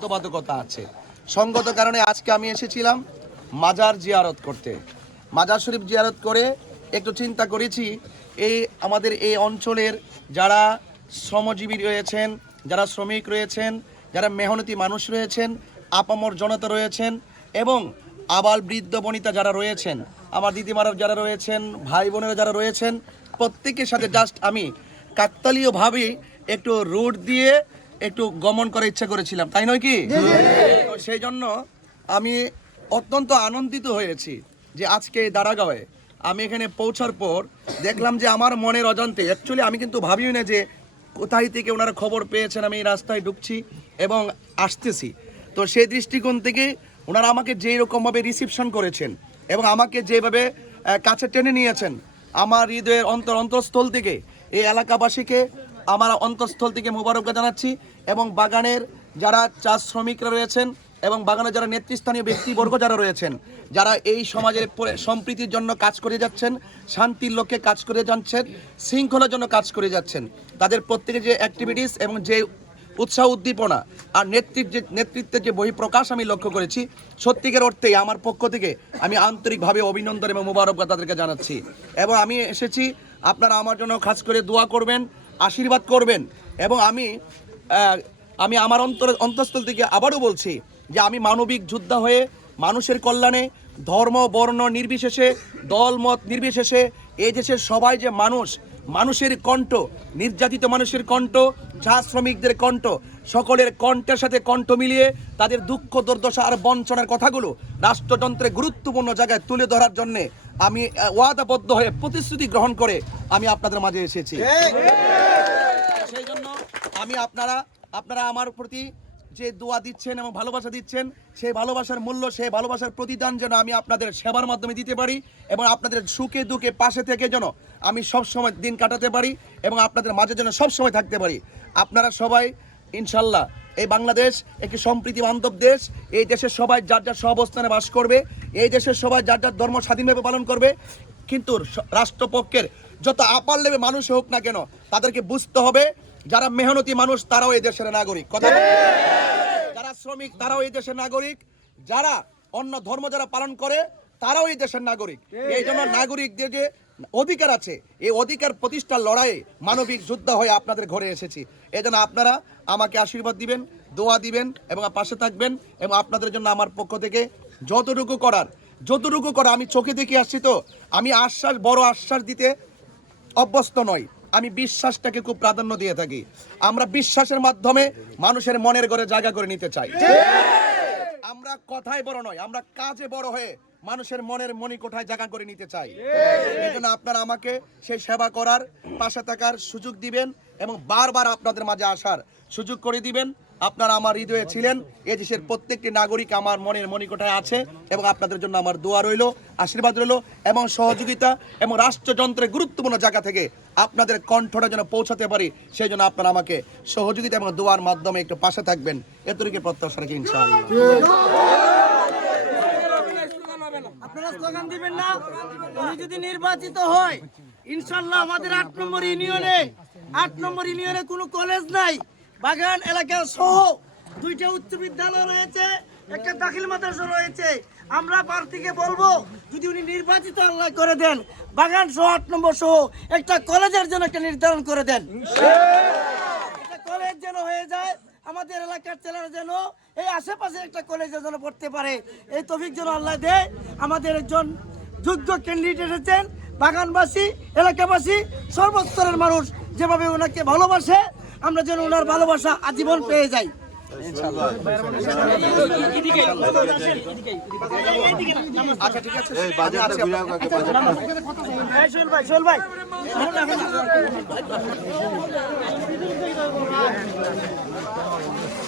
বাধ্যবাধকতা আছে। সঙ্গত কারণে আজকে আমি এসেছিলাম মাজার জিয়ারত করতে। মাজার শরীফ জিয়ারত করে একটু চিন্তা করেছি এই আমাদের এই অঞ্চলের যারা শ্রমজীবী রয়েছেন, যারা শ্রমিক রয়েছেন, যারা মেহনতি মানুষ রয়েছেন, আপামর জনতা রয়েছেন এবং আবাল বৃদ্ধ বনিতা যারা রয়েছেন, আমার দিদিমারা যারা রয়েছেন, ভাই বোনেরা যারা রয়েছেন, প্রত্যেকের সাথে জাস্ট আমি কাকতালীয়ভাবে একটু রুট দিয়ে একটু গমন করার ইচ্ছা করেছিলাম, তাই নয় কি? তো সেই জন্য আমি অত্যন্ত আনন্দিত হয়েছি যে আজকে দাঁড়াগাঁওয়ে আমি এখানে পৌঁছার পর দেখলাম যে আমার মনের অজান্তে, অ্যাকচুয়ালি আমি কিন্তু ভাবিও না যে কোথায় থেকে ওনারা খবর পেয়েছেন আমি এই রাস্তায় ঢুকছি এবং আসতেছি। তো সেই দৃষ্টিকোণ থেকে ওনারা আমাকে যেই রকমভাবে রিসিপশন করেছেন এবং আমাকে যেভাবে কাছে টেনে নিয়েছেন, আমার হৃদয়ের অন্তঃস্থল থেকে এই এলাকাবাসীকে আমার অন্তঃস্থল থেকে মোবারকবাদ জানাচ্ছি। এবং বাগানের যারা চা শ্রমিকরা রয়েছেন এবং বাগানের যারা নেতৃস্থানীয় ব্যক্তিবর্গ যারা রয়েছেন, যারা এই সমাজের সম্প্রীতির জন্য কাজ করে যাচ্ছেন, শান্তির লক্ষ্যে কাজ করে যাচ্ছেন, শৃঙ্খলার জন্য কাজ করে যাচ্ছেন, তাদের প্রত্যেকের যে অ্যাক্টিভিটিস এবং যে উৎসাহ উদ্দীপনা আর নেতৃত্বের যে বহিঃপ্রকাশ আমি লক্ষ্য করেছি, সত্যিকার অর্থেই আমার পক্ষ থেকে আমি আন্তরিকভাবে অভিনন্দন এবং মোবারকবাদ তাদেরকে জানাচ্ছি। এবং আমি এসেছি, আপনারা আমার জন্য খাস করে দোয়া করবেন, আশীর্বাদ করবেন। এবং আমি আমার অন্তঃস্থল থেকে আবারও বলছি যে আমি মানবিক যোদ্ধা হয়ে মানুষের কল্যাণে ধর্ম বর্ণ নির্বিশেষে, দল মত নির্বিশেষে এই দেশের সবাই যে মানুষের কণ্ঠ, নির্যাতিত মানুষের কণ্ঠ, চা শ্রমিকদের কণ্ঠ, সকলের কণ্ঠের সাথে কণ্ঠ মিলিয়ে তাদের দুঃখ দুর্দশা আর বঞ্চনার কথাগুলো রাষ্ট্রযন্ত্রের গুরুত্বপূর্ণ জায়গায় তুলে ধরার জন্যে আমি ওয়াদাবদ্ধ হয়ে প্রতিশ্রুতি গ্রহণ করে আমি আপনাদের মাঝে এসেছি। সেই জন্য আমি আপনারা আমার প্রতি যে দোয়া দিচ্ছেন এবং ভালোবাসা দিচ্ছেন, সেই ভালোবাসার মূল্য, সেই ভালোবাসার প্রতিদান যেন আমি আপনাদের সেবার মাধ্যমে দিতে পারি এবং আপনাদের সুখে দুঃখে পাশে থেকে যেন আমি সবসময় দিন কাটাতে পারি এবং আপনাদের মাঝে যেন সবসময় থাকতে পারি। আপনারা সবাই ইনশাল্লাহ, এই বাংলাদেশ একটি সম্প্রীতি বান্ধব দেশ, এই দেশের সবাই যার যার সহাবস্থানে বাস করবে, এই দেশের সবাই যার যার ধর্ম স্বাধীনভাবে পালন করবে। কিন্তু রাষ্ট্রপক্ষের যত আপার লেবে মানুষ হোক না কেন, তাদেরকে বুঝতে হবে যারা মেহনতি মানুষ তারাও এই দেশের নাগরিক, কথা যারা শ্রমিক তারাও এই দেশের নাগরিক, যারা অন্য ধর্ম যারা পালন করে তারাও এই দেশের নাগরিক। এই জন্য নাগরিকদের যে অধিকার আছে, এই অধিকার প্রতিষ্ঠার লড়াইয়ে মানবিক যোদ্ধা হয়ে আপনাদের ঘরে এসেছি। এই জন্য আপনারা আমাকে আশীর্বাদ দিবেন, দোয়া দিবেন এবং পাশে থাকবেন। এবং আপনাদের জন্য আমার পক্ষ থেকে যতটুকু করা আমি চোখে দেখে আসছি, তো আমি বড় আশ্বাস দিতে অভ্যস্ত নই, আমি বিশ্বাসটাকে খুব প্রাধান্য দিয়ে থাকি। আমরা বিশ্বাসের মাধ্যমে মানুষের মনের ঘরে জায়গা করে নিতে চাই। আমরা কথায় বড় নয়, আমরা কাজে বড় হয়ে মানুষের মনের মণিকোঠায় জায়গা করে নিতে চাই। এই জন্য আপনারা আমাকে সেই সেবা করার, পাশে থাকার সুযোগ দিবেন এবং বারবার আপনাদের মাঝে আসার সুযোগ করে দিবেন। আপনারা আমার হৃদয়ে ছিলেন, এই দেশের প্রত্যেকটি নাগরিক আমার মনের মণিকোঠায় আছে এবং আপনাদের জন্য আমার দোয়া রইল, আশীর্বাদ রইল এবং সহযোগিতা এবং রাষ্ট্রযন্ত্রের গুরুত্বপূর্ণ জায়গা থেকে আপনাদের কণ্ঠটা যেন পৌঁছাতে পারি, সেই জন্য আপনারা আমাকে সহযোগিতা এবং দোয়ার মাধ্যমে একটু পাশে থাকবেন, এতটুকু প্রত্যাশা রাখি ইনশাআল্লাহ। আপনারা স্লোগান দিবেন না? উনি যদি নির্বাচিত হয় ইনশাআল্লাহ আমাদের 8 নম্বর ইউনিয়নে কোনো কলেজ নাই, বাগান এলাকা সহ 2টা উচ্চ বিদ্যালয় রয়েছে, একটা দাখিল মাদ্রাসা রয়েছে। আমরা প্রার্থীকে বলবো যদি উনি নির্বাচিত আল্লাহ করে দেন, বাগান সহ 8 নম্বর সহ একটা কলেজের জন্য একটা নির্ধারণ করে দেন। একটা কলেজ যেন হয়ে যায়, আমাদের এলাকার ছেলেরা যেন এই আশেপাশে একটা কলেজে যেন পড়তে পারে, এই তৌফিক যেন আল্লাহ দেয়। আমাদের একজন যোগ্য ক্যান্ডিডেট এসেছেন, বাগানবাসী, এলাকাবাসী, সর্বস্তরের মানুষ যেভাবে ওনাকে ভালোবাসে, আমরা যেন ওনার ভালোবাসা আজীবন পেয়ে যাই। আচ্ছা ঠিক আছে।